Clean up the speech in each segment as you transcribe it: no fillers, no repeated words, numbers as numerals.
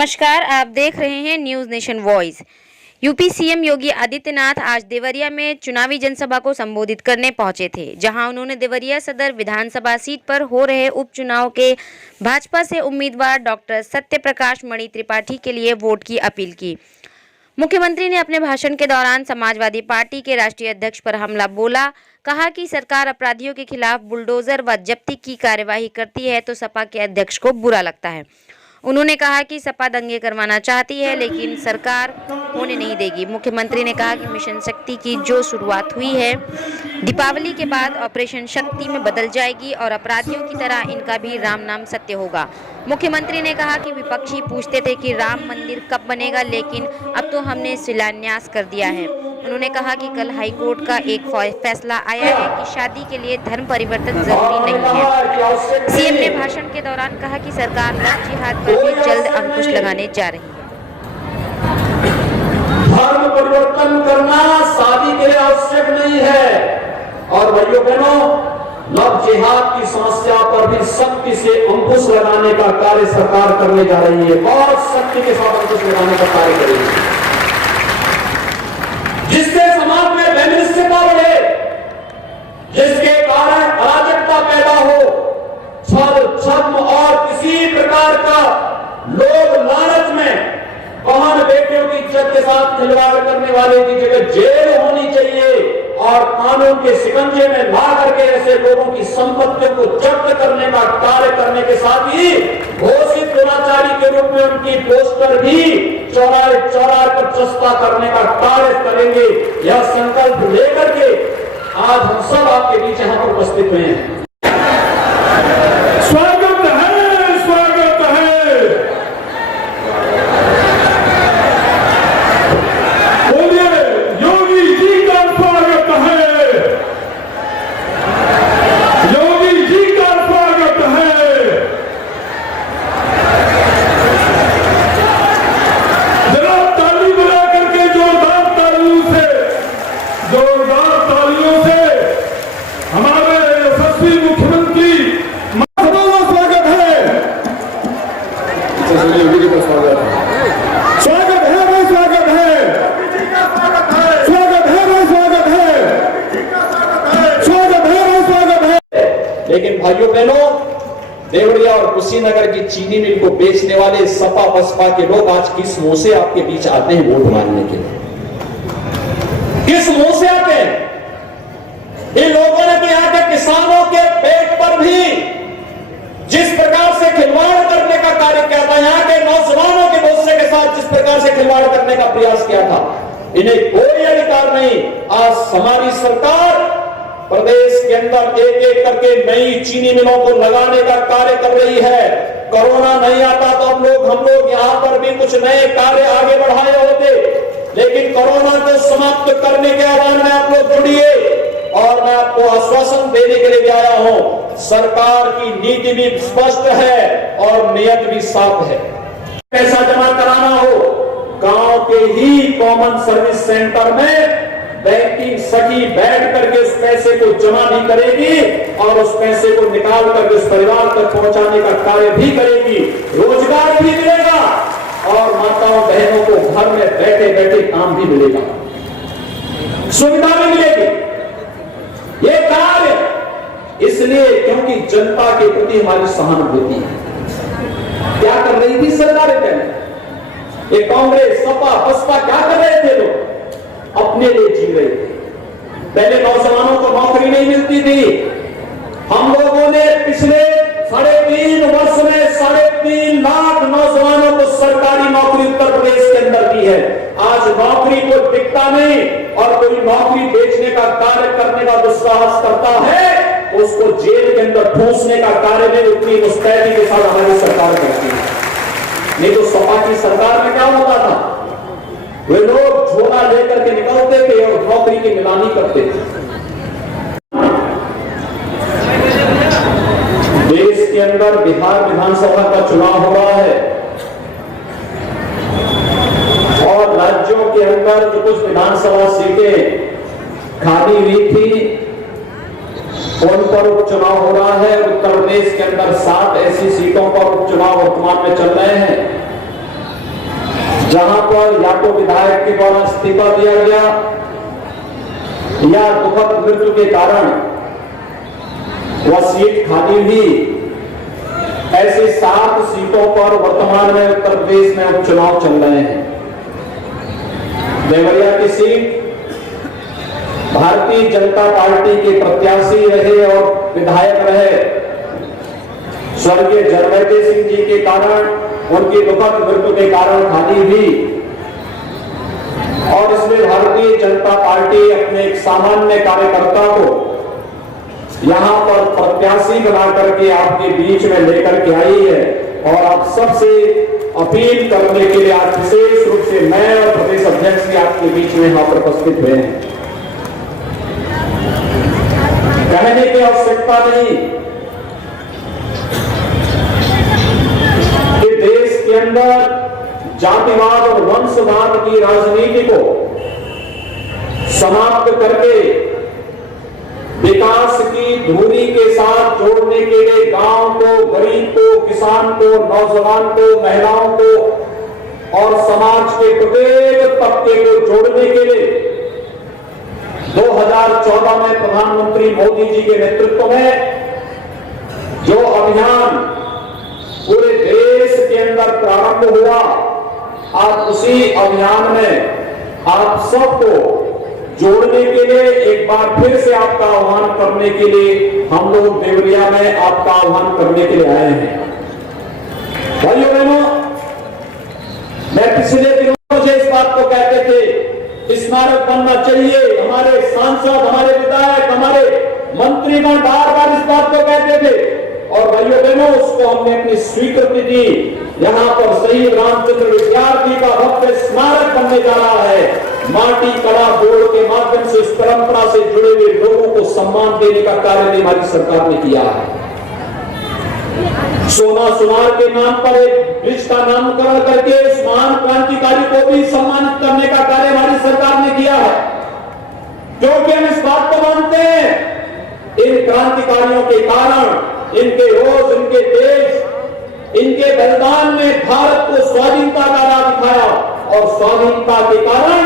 नमस्कार, आप देख रहे हैं News Nation voice. UP CM Yogi Adityanath आज देवरिया में चुनावी जनसभा को संबोधित करने पहुंचे थे, जहां उन्होंने देवरिया सदर विधानसभा सीट पर हो रहे उपचुनाव के भाजपा से उम्मीदवार डॉक्टर सत्यप्रकाश मणि त्रिपाठी के लिए वोट की अपील की। मुख्यमंत्री ने अपने भाषण के दौरान समाजवादी पार्टी के राष्ट्रीय अध्यक्ष पर हमला बोला। कहा कि सरकार अपराधियों के खिलाफ बुलडोजर व जब्ती की कार्यवाही करती है तो सपा के अध्यक्ष को बुरा लगता है। उन्होंने कहा कि सपा दंगे करवाना चाहती है लेकिन सरकार होने नहीं देगी। मुख्यमंत्री ने कहा कि मिशन शक्ति की जो शुरुआत हुई है दीपावली के बाद ऑपरेशन शक्ति में बदल जाएगी और अपराधियों की तरह इनका भी राम नाम सत्य होगा। मुख्यमंत्री ने कहा कि विपक्षी पूछते थे कि राम मंदिर कब बनेगा, लेकिन अब तो हमने शिलान्यास कर दिया है। उन्होंने कहा कि कल हाईकोर्ट का एक फैसला आया है कि शादी के लिए धर्म परिवर्तन जरूरी नहीं है। सीएम ने भाषण के दौरान कहा कि सरकार लव जिहाद पर भी जल्द अंकुश लगाने जा रही है। धर्म परिवर्तन करना शादी के लिए आवश्यक नहीं है। और भाइयों बहनों, लव जिहाद की समस्या पर भी सख्ती से अंकुश लगाने का कार्य सरकार करने जा रही है। बहुत सख्ती के साथ अंकुश लगाने का कार्य करेगी, जिससे समाज में वैमनस्यता बढ़े, जिसके कारण अराजकता पैदा हो, छल छद्म और किसी प्रकार का लोभ लालच में बहन बेटियों की इज्जत के साथ खिलवाड़ करने वाले की जगह जेल होनी चाहिए और कानून के शिकंजे में ला करके ऐसे लोगों की संपत्तियों को जब्त करने का कार्य करने के साथ ही घोषित दुराचारी के रूप में उनकी पोस्टर भी चौराहे चौराहे पर चस्पा करने का कार्य करेंगे। यह संकल्प लेकर के आज हम सब आपके बीच यहाँ पर उपस्थित हुए हैं। स्वागत है, स्वागत है। बोलिए, योगी जी का स्वागत है, योगी जी का स्वागत है। जरा ताली बजा करके जोरदार तालियों से हमारे यशस्वी मुख्यमंत्री स्वागत है। स्वागत है, स्वागत है भाई, स्वागत है, स्वागत है भाई, स्वागत है, स्वागत है भाई, स्वागत है। लेकिन भाइयों बहनों, देवरिया और कुशीनगर की चीनी मिल को बेचने वाले सपा बसपा के लोग आज किस मुंह से आपके बीच आते हैं वोट मांगने के लिए? किस मुंह से आते हैं? इन लोगों ने तो यहां के किसानों के पेट पर भी जिस प्रकार से खिलवाड़ करने का कार्य किया था, यहाँ के नौजवानों के भविष्य के साथ जिस प्रकार से खिलवाड़ करने का प्रयास किया था, इन्हें कोई अधिकार नहीं। आज हमारी सरकार प्रदेश के अंदर एक एक करके नई चीनी मिलों को लगाने का कार्य कर रही है। कोरोना नहीं आता तो हम लोग यहाँ पर भी कुछ नए कार्य आगे बढ़ाए होते, लेकिन कोरोना को समाप्त करने के आह्वान में आप लोग जुड़िए और मैं आपको आश्वासन देने के लिए आया हूं। सरकार की नीति भी स्पष्ट है और नियत भी साफ है। पैसा जमा कराना हो, गांव के ही कॉमन सर्विस सेंटर में बैंकिंग सखी बैठ करके उस पैसे को जमा भी करेगी और उस पैसे को निकाल करके उस परिवार तक पहुंचाने का कार्य भी करेगी। रोजगार भी मिलेगा और माताओं बहनों को घर में बैठे बैठे काम भी मिलेगा, सुविधा भी मिलेगी। ये कार्य इसलिए क्योंकि जनता के प्रति हमारी सहानुभूति है। क्या कर रही थी सरकारें पहले? ये कांग्रेस, सपा, बसपा क्या कर रहे थे? लोग अपने लिए जी रहे थे। पहले नौजवानों को नौकरी नहीं मिलती थी। हम लोगों ने पिछले 3.5 वर्ष में 3.5 लाख नौजवानों को सरकारी नौकरी उत्तर प्रदेश के अंदर दी है। आज नौकरी को टिकता नहीं और कोई नौकरी बेचने का कार्य करने का दुस्साहस करता है, उसको जेल के अंदर ठूसने का कार्य भी उतनी मुस्तैदी के साथ हमारी सरकार करती है। नहीं तो सपा की सरकार में क्या होता था? वे लोग झोला लेकर के निकलते थे और नौकरी की नीलामी करते थे। देश के अंदर बिहार विधानसभा का चुनाव हो रहा है और राज्यों के अंदर जो कुछ विधानसभा सीटें खाली हुई थी उन पर उपचुनाव हो रहा है। उत्तर प्रदेश के अंदर 7 ऐसी सीटों पर उपचुनाव वर्तमान में चल रहे हैं। जहां पर या तो विधायक के द्वारा इस्तीफा दिया गया या दुखद मृत्यु के कारण वह सीट खाली हुई, ऐसी 7 सीटों पर वर्तमान में उत्तर प्रदेश में उपचुनाव चल रहे हैं। देवरिया की सीट भारतीय जनता पार्टी के प्रत्याशी रहे और विधायक रहे स्वर्गीय जरवैते सिंह जी के कारण, उनकी दुखद मृत्यु के कारण खाली हुई और इसमें भारतीय जनता पार्टी अपने एक सामान्य कार्यकर्ता को यहां पर प्रत्याशी बना करके आपके बीच में लेकर के आई है। और आप सबसे अपील करने के लिए आज विशेष रूप से मैं और प्रदेश अध्यक्ष भी आपके बीच में यहां पर उपस्थित हुए हैं। कहने की आवश्यकता नहीं कि देश के अंदर जातिवाद और वंशवाद की राजनीति को समाप्त करके विकास की धुरी के साथ जोड़ने के लिए गांव को, गरीब को, किसान को, नौजवान को, महिलाओं को और समाज के प्रत्येक तबके को जोड़ने के लिए 2014 में प्रधानमंत्री मोदी जी के नेतृत्व में जो अभियान पूरे देश के अंदर प्रारंभ हुआ, आज उसी अभियान में आप सबको जोड़ने के लिए एक बार फिर से आपका आह्वान करने के लिए हम लोग देवरिया में आपका आह्वान करने के लिए आए हैं। भाइयों बहनों, मैं पिछले दिनों से इस बात को कहते थे स्मारक बनना चाहिए, हमारे सांसद, हमारे विधायक, हमारे मंत्रीगण बार बार इस बात को कहते थे और भाइयों बहनों उसको हमने अपनी स्वीकृति दी। यहाँ पर शहीद रामचंद्र विद्यार्थी का भव्य स्मारक बनने जा रहा है। माटी कला बोर्ड के माध्यम से इस परंपरा से जुड़े हुए लोगों को सम्मान देने का कार्य हमारी सरकार ने किया है। सोना सुनार के नाम पर एक ब्रिज का नामकरण करके इस महान क्रांतिकारी को भी सम्मानित करने का कार्य हमारी सरकार ने किया है, क्योंकि हम इस बात को मानते हैं इन क्रांतिकारियों के कारण, इनके रोज, इनके देश, इनके बलिदान ने भारत को स्वाधीनता का राह दिखाया और स्वाधीनता के कारण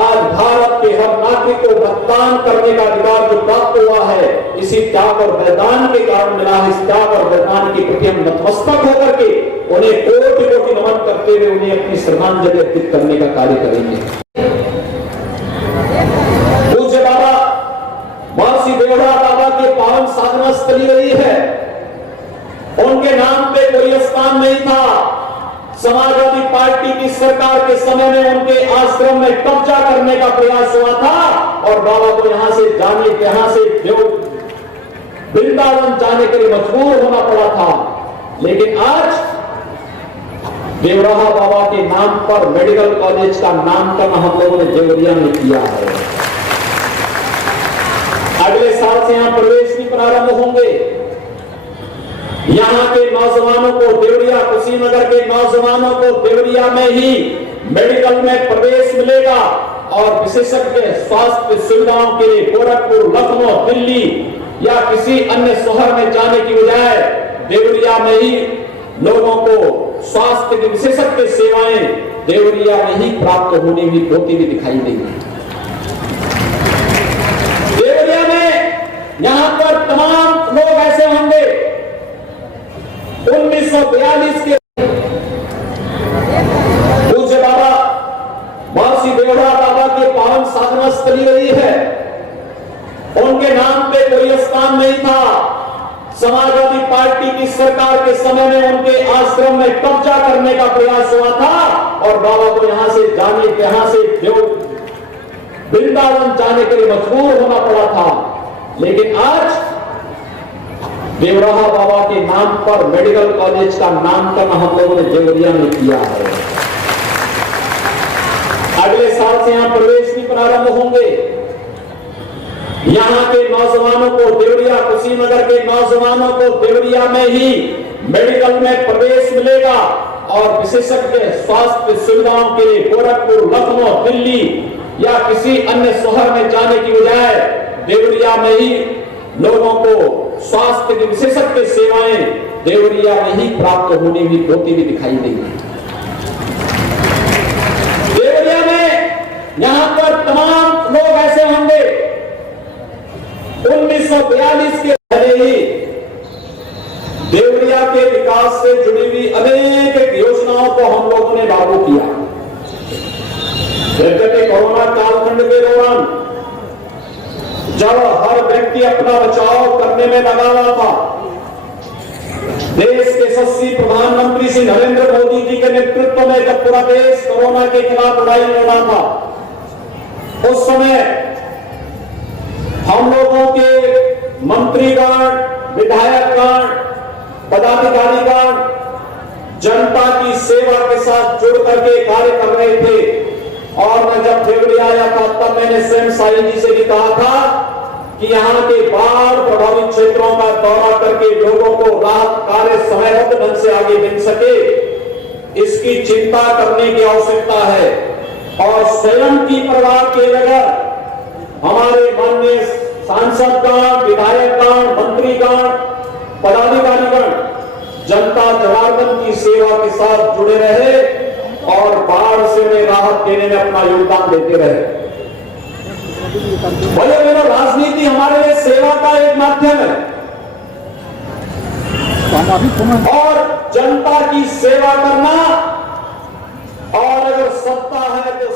आज भारत के हर नागरिक को मतदान करने का अधिकार जो प्राप्त हुआ है, इसी त्याग और बलिदान के कारण मिला है। इस त्याग और बलिदान के प्रति हम नतमस्तक होकर के उन्हें कोटि कोटि नमन करते हुए उन्हें अपनी श्रद्धांजलि अर्पित करने का कार्य करेंगे। पूज्य बाबा महर्षि देवड़ा बाबा के पावन साधना स्थली रही है, उनके नाम पे कोई स्थान नहीं था। समाजवादी पार्टी की सरकार के समय में उनके आश्रम में कब्जा करने का प्रयास हुआ था और बाबा को यहां से वृंदावन जाने के लिए मजबूर होना पड़ा था। लेकिन आज देवराहा बाबा के नाम पर मेडिकल कॉलेज का नामकरण हम लोगों ने देवरिया में किया है। अगले साल से यहां प्रवेश भी प्रारंभ होंगे। यहाँ के नौजवानों को, देवरिया कुशीनगर के नौजवानों को देवरिया में ही मेडिकल में प्रवेश मिलेगा और विशेषज्ञ स्वास्थ्य सुविधाओं के लिए गोरखपुर, लखनऊ, दिल्ली या किसी अन्य शहर में जाने की बजाय देवरिया में ही लोगों को स्वास्थ्य की विशेषज्ञ सेवाएं देवरिया में ही प्राप्त होती भी दिखाई देंगी। देवरिया में यहाँ पर तमाम लोग ऐसे होंगे 1942 के पूज्य बाबा महर्षि देवड़ा बाबा के पावन साधना स्थली रही है, उनके नाम पे कोई स्थान नहीं था। समाजवादी पार्टी की सरकार के समय में उनके आश्रम में कब्जा करने का प्रयास हुआ था और बाबा को यहां से वृंदावन जाने के लिए मजबूर होना पड़ा था। लेकिन आज देवराहा बाबा के नाम पर मेडिकल कॉलेज का नामकरण हम लोगों ने देवरिया में किया है। अगले साल से यहां प्रवेश भी प्रारंभ होंगे। यहाँ के नौजवानों को, देवरिया कुशीनगर के नौजवानों को देवरिया में ही मेडिकल में प्रवेश मिलेगा और विशेषज्ञ स्वास्थ्य सुविधाओं के लिए गोरखपुर, लखनऊ, दिल्ली या किसी अन्य शहर में जाने की बजाय देवरिया में ही लोगों को स्वास्थ्य की विशेषज्ञ सेवाएं देवरिया में ही प्राप्त होती भी दिखाई देंगी। यहां पर तमाम लोग ऐसे होंगे 1942 के पहले ही देवरिया के विकास से जुड़ी हुई अनेक योजनाओं को हम लोगों ने लागू किया। यद्यपि कोरोना कालखंड के दौरान जब हर व्यक्ति अपना बचाव करने में लगा हुआ था, देश के यशस्वी प्रधानमंत्री श्री नरेंद्र मोदी जी के नेतृत्व में जब पूरा देश कोरोना के खिलाफ लड़ाई लड़ रहा था, उस समय हम लोगों के मंत्रीगण, विधायकगण, पदाधिकारीगण जनता की सेवा के साथ जुड़ करके कार्य कर रहे थे। और मैं जब देवरिया आया था तब मैंने स्वयं साई जी से भी कहा था कि यहां के बाढ़ प्रभावित क्षेत्रों का दौरा करके लोगों को राहत कार्य समयबद्ध ढंग से आगे मिल सके, इसकी चिंता करने की आवश्यकता है। और स्वयं की परवाह के बगैर हमारे माननीय सांसदगण, विधायकगण, मंत्रीगण, पदाधिकारीगण जनता जनार्दन की सेवा के साथ जुड़े रहे और बाढ़ से उन्हें राहत देने में अपना योगदान देते रहे। भले मेरा राजनीति हमारे लिए सेवा का एक माध्यम है और जनता की सेवा करना, और अगर सत्ता है तो